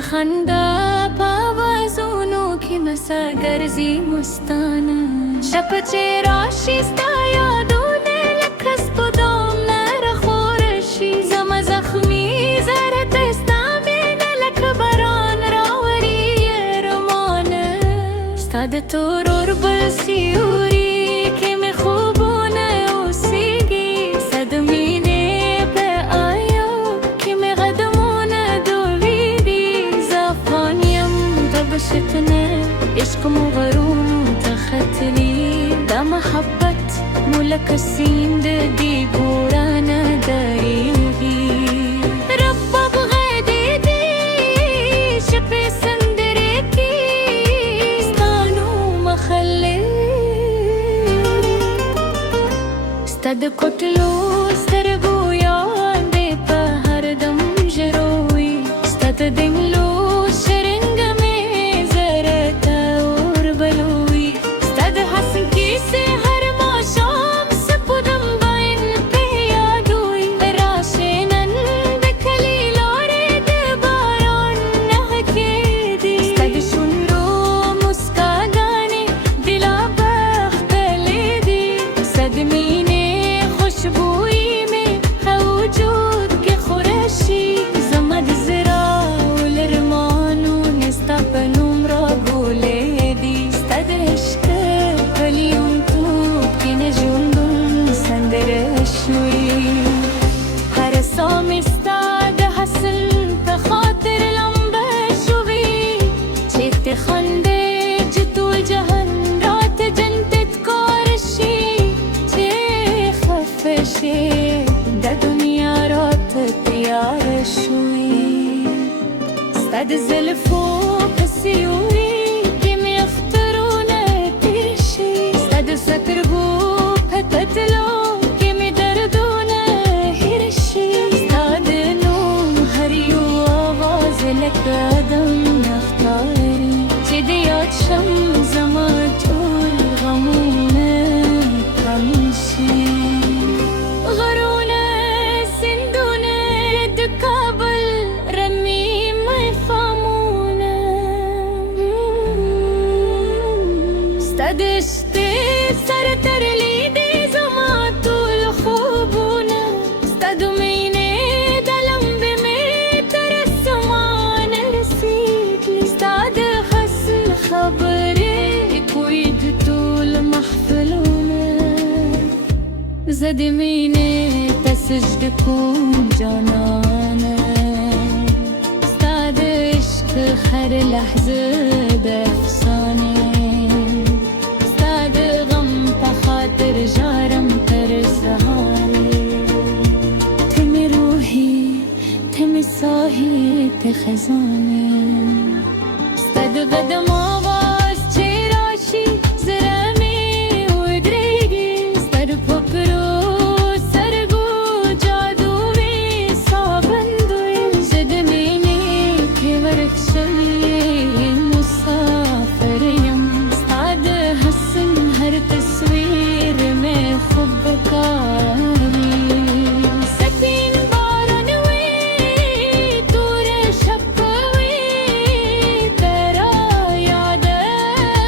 خندا پاوازونو کی مسا گرزی مستانه شب چه راشی ستا یادونه لکس پدام نر خورشی زم زخمی زرت استامین لک بران راوری رمانه استاد تورور بسیوری که می خوبونه اوسیگی صدمینه به آیو که می قدمونه دویدی زفانیم دبشتنه عشق مغرون تختلي دا محبت ملك السين دي قورانا داريوهي ربا بغادي دي شبي سندريكي ستانو مخلي استاد كتلو سترگو يان دي پهر دم جروي استاد دملو دا دنیا رات تیار شوی استاد زلفو پسیوری که می افترونه پیشی استاد سترگو پتتلو که می دردونه هیرشی استاد نوم هریو آواز لکادم نختاری چه دیاد شم زمان طول غمونه کمیشی دشتی سر ترلی دی زمان طول خوبونه استاد مینه دلم بمی ترسمان رسید استاد حسن خبری کوید طول محفلونه زد مینه تسجد کن جانانه استاد عشق هر لحظه بافسانه جارم تر سهاری تم روحی تم ساحی خزانه استاد قدم آواز چه راشی زرمی و درگی استاد پکرو سرگو جادوی سابندوی زدمینی که ورکشوی مسافریم استاد حسن هر تصویر سكين بارنوي دور شبوي ترى يعدشي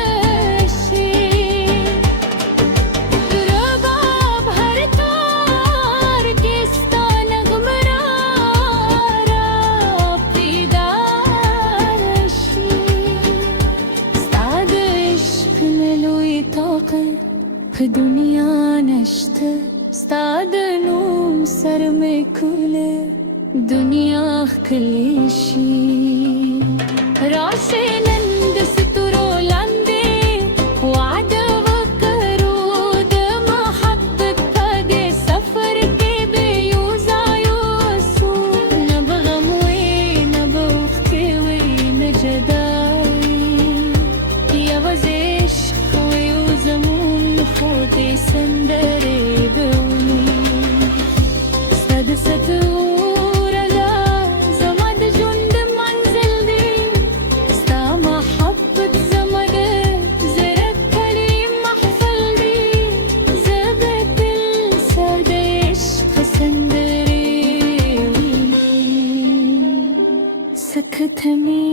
رباب هرتار كستان غمرارا بدارشي استعد عشق ملوي طاقة دنیا نشته استاد نوم سر می کوله دنیا کلیشی راشنن دست رولنده وعد وقرود محبت پده سفر که بیوزا یوسو نبغموی نبوخکوی نجداوی یوزش خوی و زمون خودی سندری دونی استاد ستور لا زماد جند منزل دی استام ختمی